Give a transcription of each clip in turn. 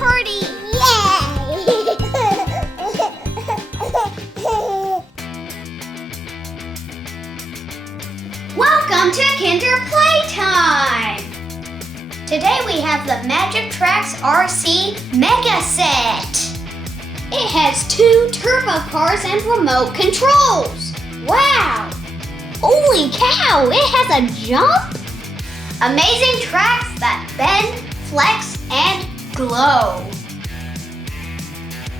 party! Yay! Welcome to Kinder Playtime! Today we have the Magic Tracks RC Mega Set. It has 2 turbo cars and remote controls. Wow! Holy cow, it has a jump! Amazing tracks that bend, flex, and glow.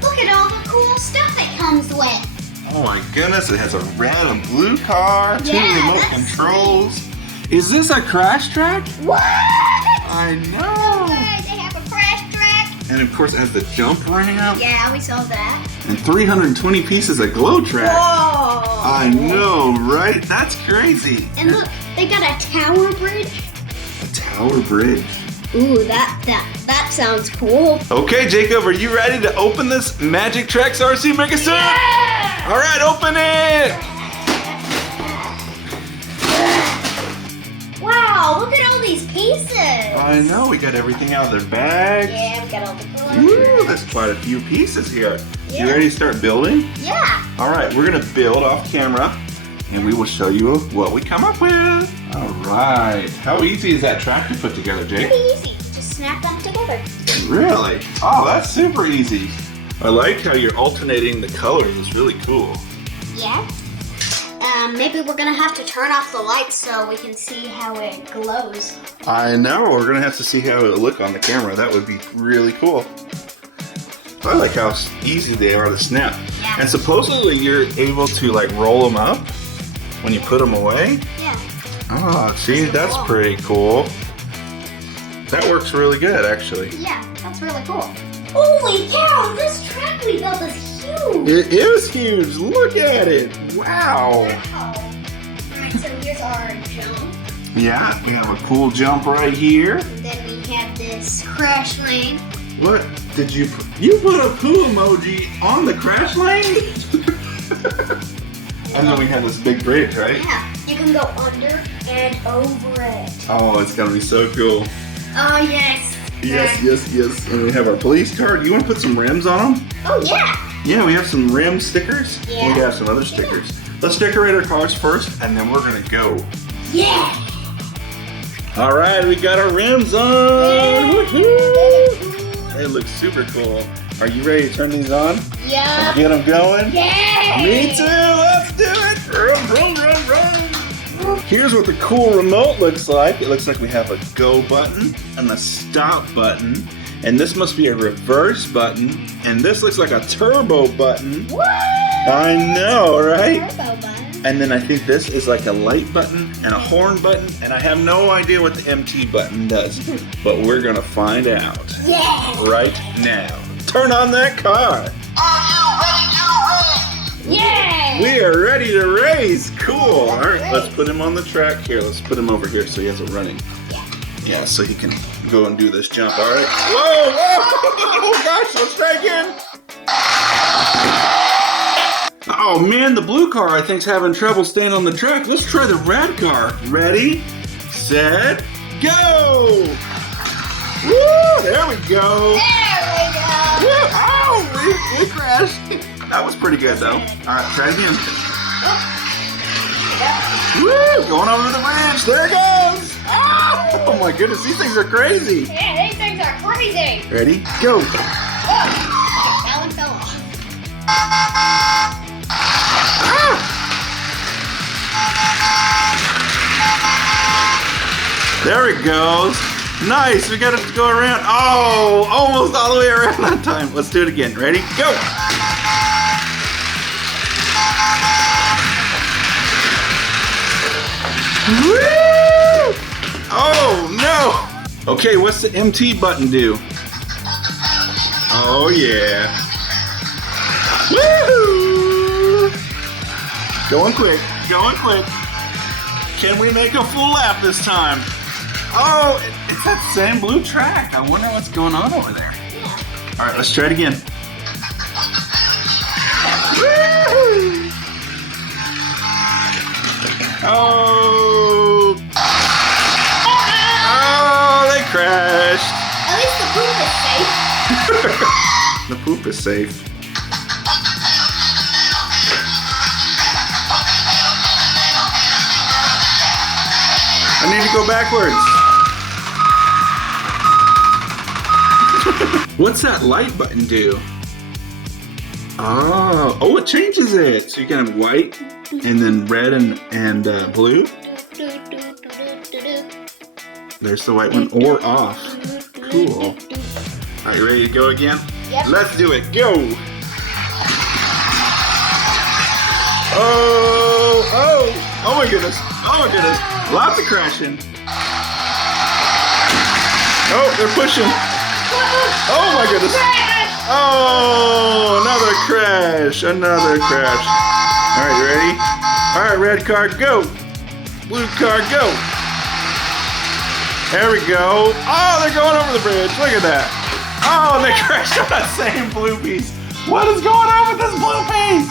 Look at all the cool stuff it comes with. Oh my goodness, it has a red and blue car, 2 remote controls. Sweet. Is this a crash track? What? I know. They have a crash track. And of course it has the jump ramp. Yeah, we saw that. And 320 pieces of glow track. Whoa. I know, right? That's crazy. And look, they got a tower bridge. A tower bridge. Ooh, that sounds cool. Okay, Jacob, are you ready to open this Magic Tracks RC Mega Set? Yeah! All right, open it. Wow, look at all these pieces. I know, we got everything out of their bags. Yeah, we got all the Ooh, there's quite a few pieces here. Yeah. You ready to start building? Yeah. All right, we're gonna build off camera and we will show you what we come up with. All right, how easy is that track to put together, Jake? Pretty easy. Just snap them together. Really? Oh, that's super easy. I like how you're alternating the colors. It's really cool. Yeah. Maybe we're gonna have to turn off the lights so we can see how it glows. I know, we're gonna have to see how it'll look on the camera. That would be really cool. I like how easy they are to snap. Yeah. And supposedly you're able to like roll them up when you put them away. Yeah. Oh, see, that's cool. pretty cool. That works really good, actually. Yeah, that's really cool. Holy cow, this track we built is huge. It is huge. Look at it. Wow. Wow. Alright, so here's our jump. Yeah, we have a cool jump right here. And then we have this crash lane. What did you put? You put a poo emoji on the crash lane? And then we have this big bridge, right? Yeah, you can go under and over it. Oh, it's gonna be so cool. Oh, yes. Yes. And we have our police car. Do you want to put some rims on them? Oh, yeah. Yeah, we have some rim stickers. Yeah. We have some other stickers. Let's decorate our cars first, and then we're gonna go. Yeah. All right, we got our rims on. Woohoo! They look super cool. Are you ready to turn these on? Yeah. And get them going? Yeah. Me too. Let's do it. Vroom, vroom, vroom. Here's what the cool remote looks like. It looks like we have a go button and a stop button. And this must be a reverse button. And this looks like a turbo button. What? I know, right? Turbo button. And then I think this is like a light button and a horn button. And I have no idea what the MT button does. But we're gonna find out Yeah. right now. Turn on that car. Yeah. We are ready to race. Cool. All right, let's put him on the track here. Let's put him over here so he has it running. Yeah, so he can go and do this jump. All right. Whoa, whoa. Oh gosh, let's try again. Oh man, the blue car I think's having trouble staying on the track. Let's try the red car. Ready, set, go. Woo, there we go. There we go. Woo, ow, we crashed. That was pretty good though. All right, try again. Woo, going over the bridge. There it goes. Oh my goodness, these things are crazy. Yeah, these things are crazy. Ready, go. Oh, that one fell off. There it goes. Nice, we got it to go around. Oh, almost all the way around that time. Let's do it again. Ready, go. Woo! Oh no! Okay, what's the MT button do? Oh yeah! Woo! Going quick, going quick. Can we make a full lap this time? Oh, it's that same blue track. I wonder what's going on over there. Yeah. All right, let's try it again. Woo! Oh! Oh, they crashed. At least the poop is safe. The poop is safe. I need to go backwards. What's that light button do? Oh, it changes it. So you can have white and then red and blue. There's the white one, or off. Cool. Are you ready to go again? Yep. Let's do it. Go. Oh my goodness. Oh my goodness. Lots of crashing. Oh, they're pushing. Oh my goodness. Oh, another crash. Another crash. All right, you ready? All right, red car, go. Blue car, go. There we go. Oh, they're going over the bridge. Look at that. Oh, they crashed on that same blue piece. What is going on with this blue piece?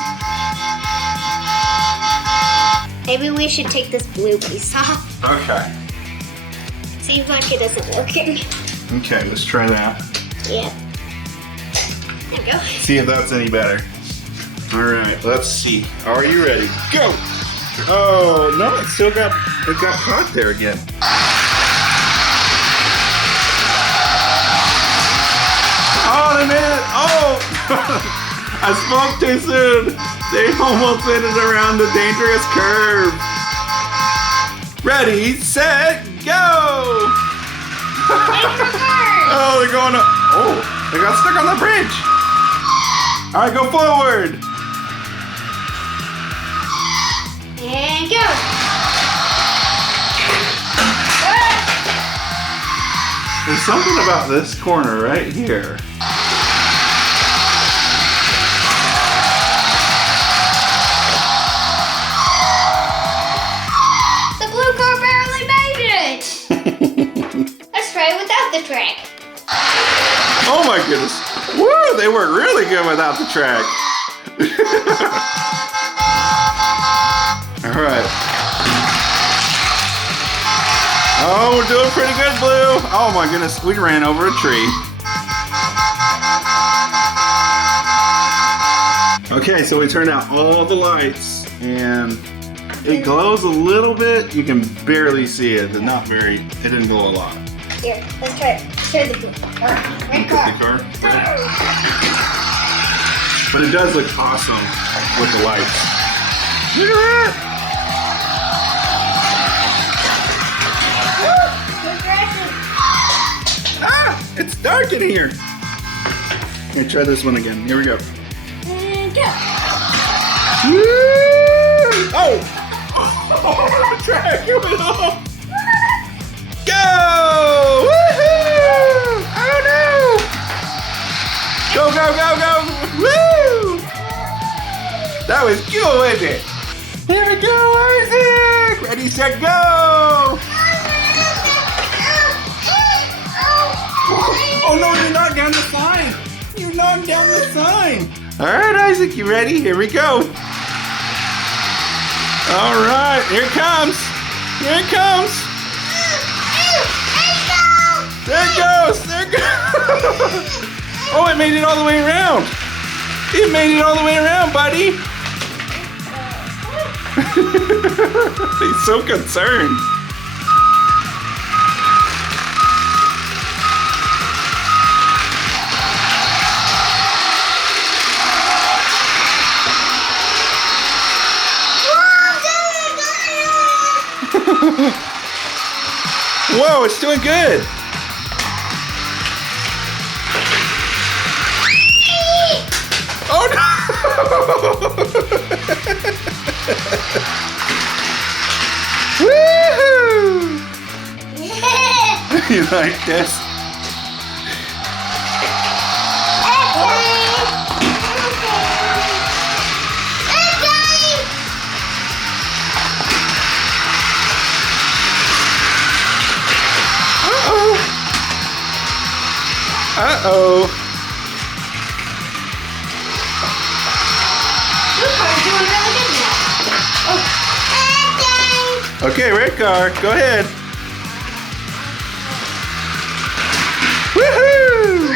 Maybe we should take this blue piece off. Okay. Seems like it isn't working. Okay, let's try that. Yeah. There we go. See if that's any better. All right, let's see. Are you ready? Go. Oh, no, it got caught there again. Oh, they made it. Oh, I spoke too soon. They almost made it around the dangerous curve. Ready, set, go. Oh, they're going up. Oh, they got stuck on the bridge. All right, go forward. And go. There's something about this corner right here. The blue car barely made it. Let's try it without the track. Oh my goodness. Woo, they work really good without the track. All right. Oh, we're doing pretty good, Blue. Oh my goodness, we ran over a tree. Okay, so we turned out all the lights and it glows a little bit. You can barely see it, but not very, it didn't glow a lot. Here, let's try it. Try the blue car. Red car. But it does look awesome with the lights. Look at that! Ah! It's dark in here! Here, try this one again. Here we go. And go. Woo! Oh! Oh, the track! It went off! Go! Woohoo! Oh no! Go, go, go, go! Woo! That was good, wasn't it? Here we go, Isaac! Ready, set, go! Oh no, you're not down the sign! You're not down the sign! Alright, Isaac, you ready? Here we go! Alright, here it comes! Here it comes! There it goes! There it goes! Oh, it made it all the way around! It made it all the way around, buddy! He's so concerned. Whoa, it's doing good. Oh no! Woohoo! You like this? Uh-oh. Okay, red car, go ahead. Woohoo!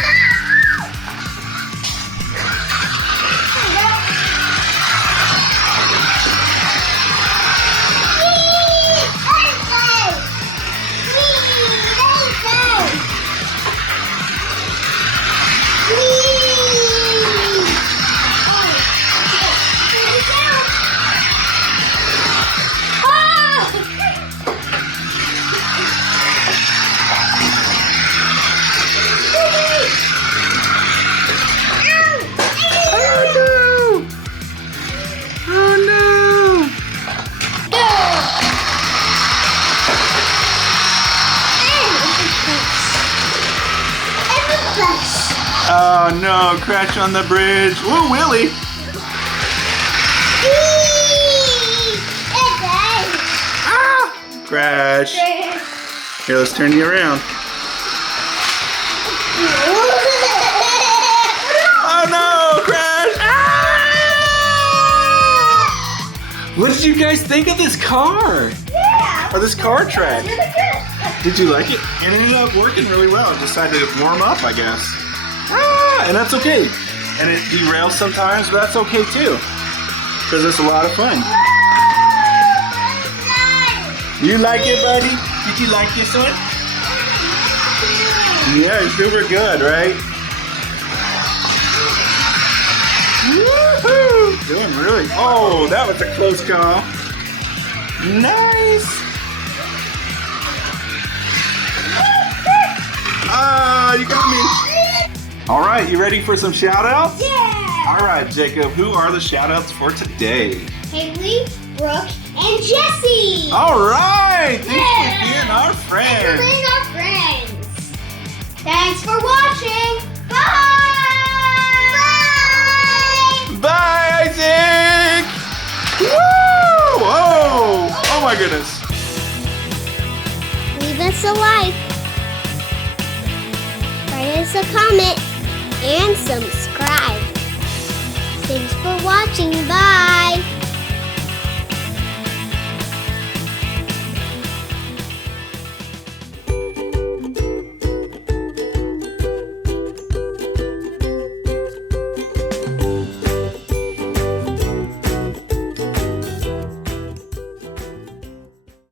Oh no, crash on the bridge. Woo, Willie. Ah! Crash. Here, let's turn you around. Oh no, crash! Ah! What did you guys think of this car? Yeah. Or this car track? Really good. Did you like it? It ended up working really well. It decided to warm up, I guess. Ah, and that's okay. And it derails sometimes, but that's okay too. Because it's a lot of fun. You like it, buddy? Did you like this one? Yeah, it's super good, right? Woohoo! Doing really. Oh, that was a close call. Nice. Ah, you got me. All right, you ready for some shout outs? Yeah. All right, Jacob, who are the shout outs for today? Haley, Brooke, and Jesse. All right, thanks for being our Thanks for friends. being our friends. Thanks for watching. Bye. Bye, Isaac. Woo! Whoa! Oh my goodness. Leave us a like, write us a comment, and subscribe. Thanks for watching. Bye.